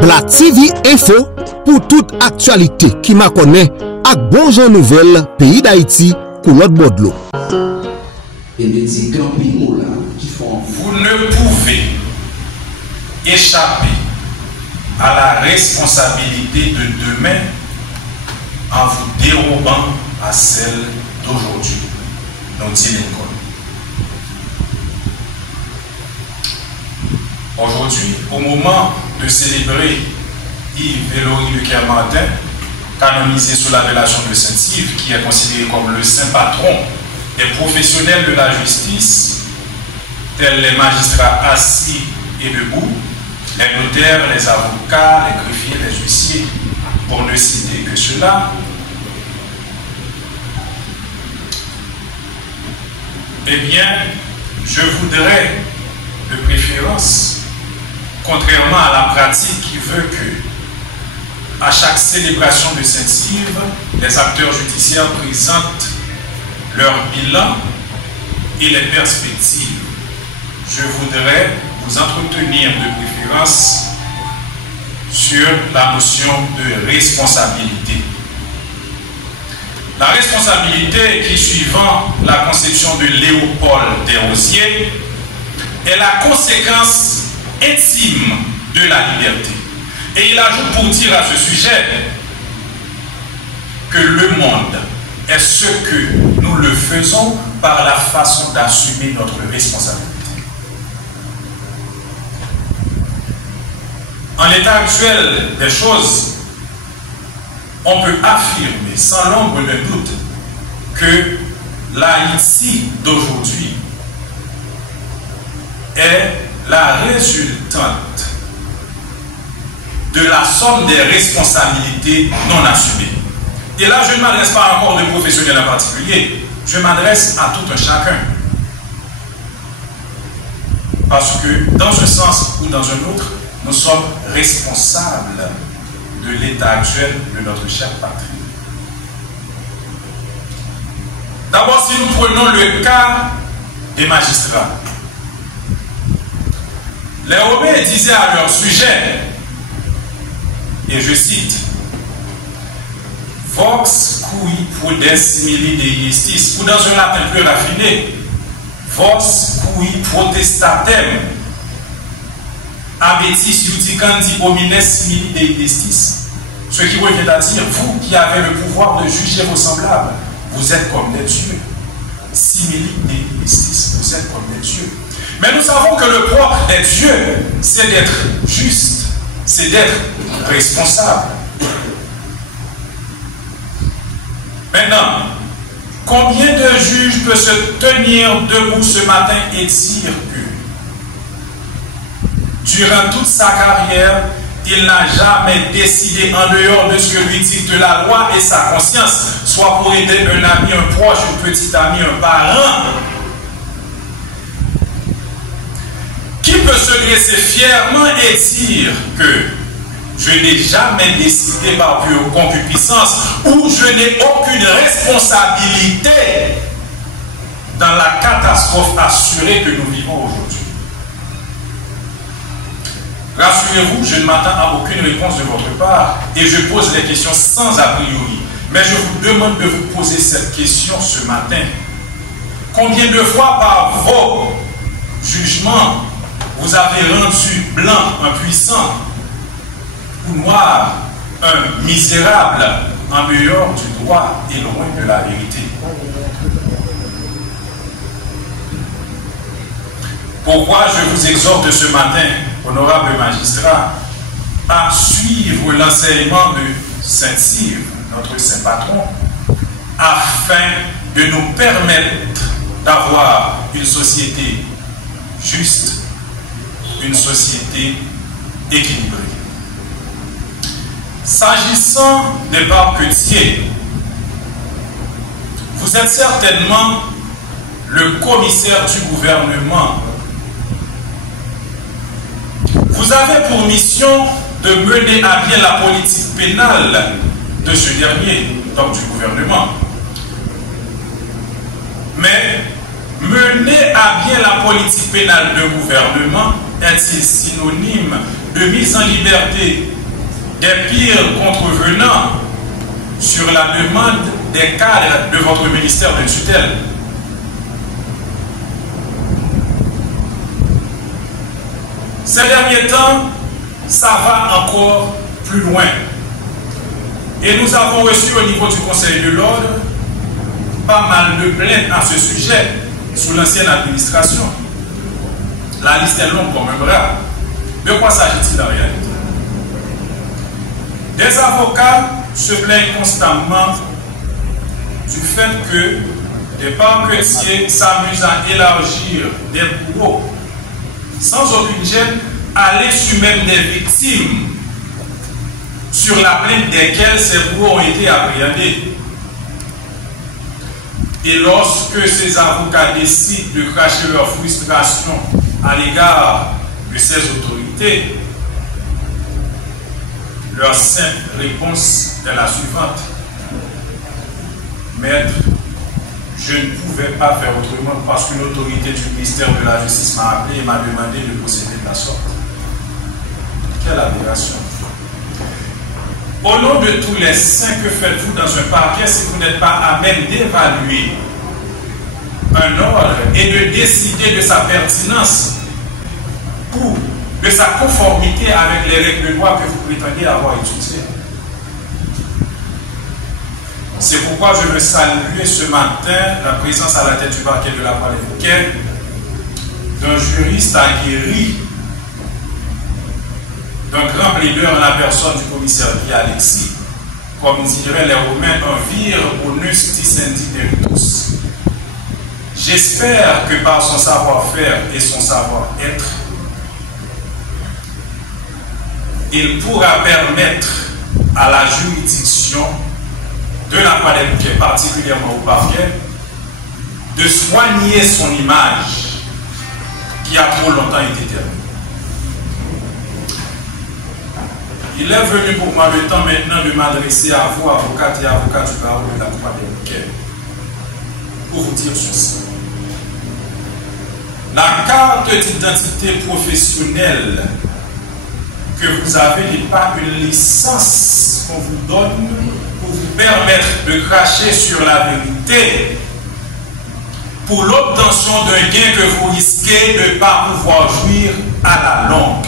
Bla TV Info pour toute actualité qui m'a connaît ak bon jan nouvelle pays d'Haïti pour l'autre bord de l'eau. Et des petits campings là qui font. Vous ne pouvez échapper à la responsabilité de demain en vous dérobant à celle d'aujourd'hui. Donc, dit Lincoln. Aujourd'hui, au moment de célébrer Yves Vélory de Kermartin, canonisé sous l'appellation de Saint-Yves, qui est considéré comme le saint patron des professionnels de la justice, tels les magistrats assis et debout, les notaires, les avocats, les greffiers, les huissiers, pour ne citer que cela. Eh bien, je voudrais, de préférence, contrairement à la pratique qui veut que, à chaque célébration de Saint-Yves, les acteurs judiciaires présentent leur bilan et les perspectives, je voudrais vous entretenir de préférence sur la notion de responsabilité. La responsabilité qui, suivant la conception de Léopold Desrosiers, est la conséquence intime de la liberté. Et il ajoute pour dire à ce sujet que le monde est ce que nous le faisons par la façon d'assumer notre responsabilité. En l'état actuel des choses, on peut affirmer sans l'ombre de doute que l'Haïti d'aujourd'hui est la résultante de la somme des responsabilités non assumées. Et là, je ne m'adresse pas encore de professionnels en particulier, je m'adresse à tout un chacun. Parce que dans un sens ou dans un autre, nous sommes responsables de l'état actuel de notre chère patrie. D'abord, si nous prenons le cas des magistrats, les Romains disaient à leur sujet, et je cite, Vox cui prudes simili deistis, ou dans un latin plus raffiné, Vox cui protestatem abetis iudicandi homines simili deistis. Ce qui revient à dire, vous qui avez le pouvoir de juger vos semblables, vous êtes comme des dieux. Simili deistis, vous êtes comme des dieux. Mais nous savons que le propre des dieux, c'est d'être juste, c'est d'être responsable. Maintenant, combien de juges peuvent se tenir debout ce matin et dire que durant toute sa carrière, il n'a jamais décidé en dehors de ce que lui dicte la loi et sa conscience, soit pour aider un ami, un proche, un petit ami, un parent? Qui peut se dresser fièrement et dire que je n'ai jamais décidé par pure concupiscence ou je n'ai aucune responsabilité dans la catastrophe assurée que nous vivons aujourd'hui? Rassurez-vous, je ne m'attends à aucune réponse de votre part et je pose les questions sans a priori. Mais je vous demande de vous poser cette question ce matin. Combien de fois par vos jugements vous avez rendu blanc un puissant ou noir un misérable en dehors du droit et loin de la vérité? Pourquoi je vous exhorte ce matin, honorable magistrat, à suivre l'enseignement de Saint-Yves, notre saint patron, afin de nous permettre d'avoir une société juste, une société équilibrée. S'agissant des parquetiers, vous êtes certainement le commissaire du gouvernement. Vous avez pour mission de mener à bien la politique pénale de ce dernier, donc du gouvernement. Mais mener à bien la politique pénale de gouvernement est-il synonyme de mise en liberté des pires contrevenants sur la demande des cadres de votre ministère de tutelle? Ces derniers temps, ça va encore plus loin. Et nous avons reçu au niveau du Conseil de l'Ordre pas mal de plaintes à ce sujet sous l'ancienne administration. La liste est longue comme un bras. De quoi s'agit-il en réalité? Des avocats se plaignent constamment du fait que des parquetiers s'amusent à élargir des bourreaux sans aucune gêne à l'insu même des victimes sur la plainte desquelles ces bourreaux ont été appréhendés. Et lorsque ces avocats décident de cracher leur frustration à l'égard de ces autorités, leur simple réponse est la suivante: Maître, je ne pouvais pas faire autrement parce qu'une autorité du ministère de la Justice m'a appelé et m'a demandé de procéder de la sorte. Quelle aberration! Au nom de tous les saints, que faites-vous dans un parquet si vous n'êtes pas à même d'évaluer un ordre et de décider de sa pertinence ou de sa conformité avec les règles de loi que vous prétendez avoir étudiées? C'est pourquoi je veux saluer ce matin la présence à la tête du parquet de la Croix-des-Bouquets d'un juriste aguerri, d'un grand plaideur en la personne du commissaire Guy Alexis, comme diraient les Romains, un vir onus dicendi meritus. J'espère que par son savoir-faire et son savoir-être, il pourra permettre à la juridiction de la Croix-des-Bouquets, particulièrement au parquet, de soigner son image qui a trop longtemps été terminée. Il est venu pour moi le temps maintenant de m'adresser à vous, avocates et avocats du barreau de la Croix-des-Bouquets, pour vous dire ceci. La carte d'identité professionnelle que vous avez n'est pas une licence qu'on vous donne pour vous permettre de cracher sur la vérité pour l'obtention d'un gain que vous risquez de ne pas pouvoir jouir à la longue.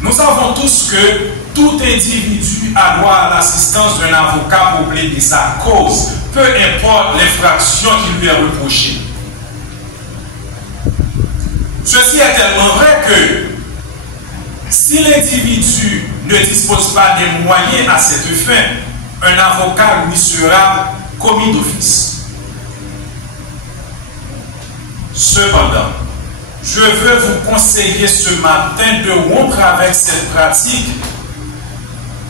Nous savons tous que tout individu a droit à l'assistance d'un avocat pour plaider sa cause, peu importe l'infraction qui lui est reprochée. Ceci est tellement vrai que si l'individu ne dispose pas des moyens à cette fin, un avocat lui sera commis d'office. Cependant, je veux vous conseiller ce matin de rompre avec cette pratique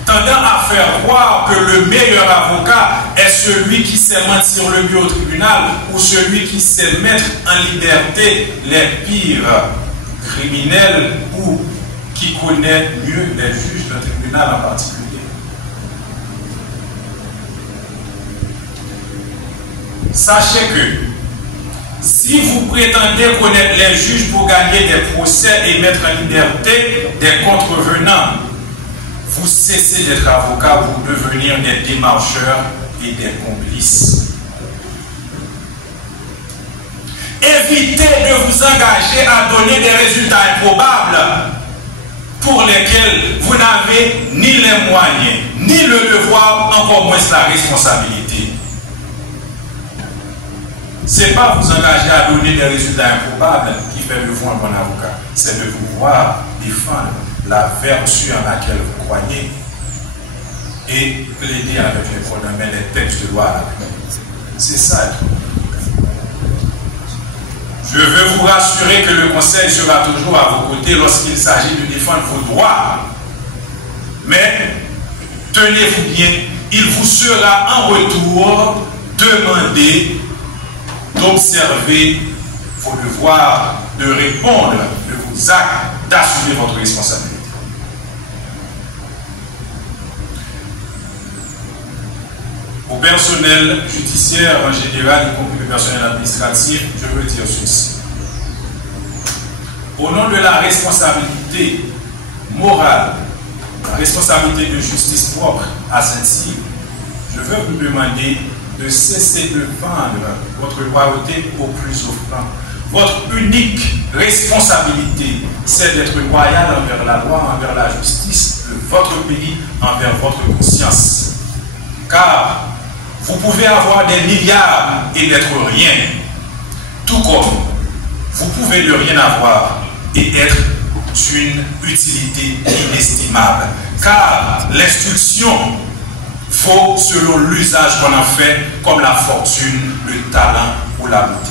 tendant à faire croire que le meilleur avocat est celui qui sait mentir le mieux au tribunal ou celui qui sait mettre en liberté les pires criminels ou qui connaît mieux les juges d'un tribunal en particulier. Sachez que si vous prétendez connaître les juges pour gagner des procès et mettre en liberté des contrevenants, vous cessez d'être avocat pour devenir des démarcheurs et des complices. Évitez de vous engager à donner des résultats improbables pour lesquels vous n'avez ni les moyens, ni le devoir, encore moins la responsabilité. Ce n'est pas vous engager à donner des résultats improbables qui fait de vous un bon avocat. C'est de pouvoir défendre la vertu en laquelle vous croyez et plaider avec les fondements des textes de loi à la main. C'est ça. Je veux vous rassurer que le Conseil sera toujours à vos côtés lorsqu'il s'agit de défendre vos droits. Mais, tenez-vous bien, il vous sera en retour demandé d'observer vos devoirs, de répondre de vos actes, d'assumer votre responsabilité. Au personnel judiciaire en général, y compris le personnel administratif, je veux dire ceci. au nom de la responsabilité morale, la responsabilité de justice propre à Saint-Cyr, je veux vous demander de cesser de vendre votre loyauté au plus offrant. Votre unique responsabilité, c'est d'être loyal envers la loi, envers la justice de votre pays, envers votre conscience. Car vous pouvez avoir des milliards et n'être rien, tout comme vous pouvez ne rien avoir et être d'une utilité inestimable. Car l'instruction vaut selon l'usage qu'on en fait, comme la fortune, le talent ou la beauté.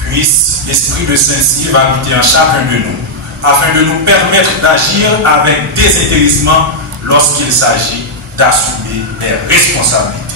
Puisse l'Esprit de Saint-Cyr habiter en chacun de nous, afin de nous permettre d'agir avec désintéressement lorsqu'il s'agit d'assumer des responsabilités.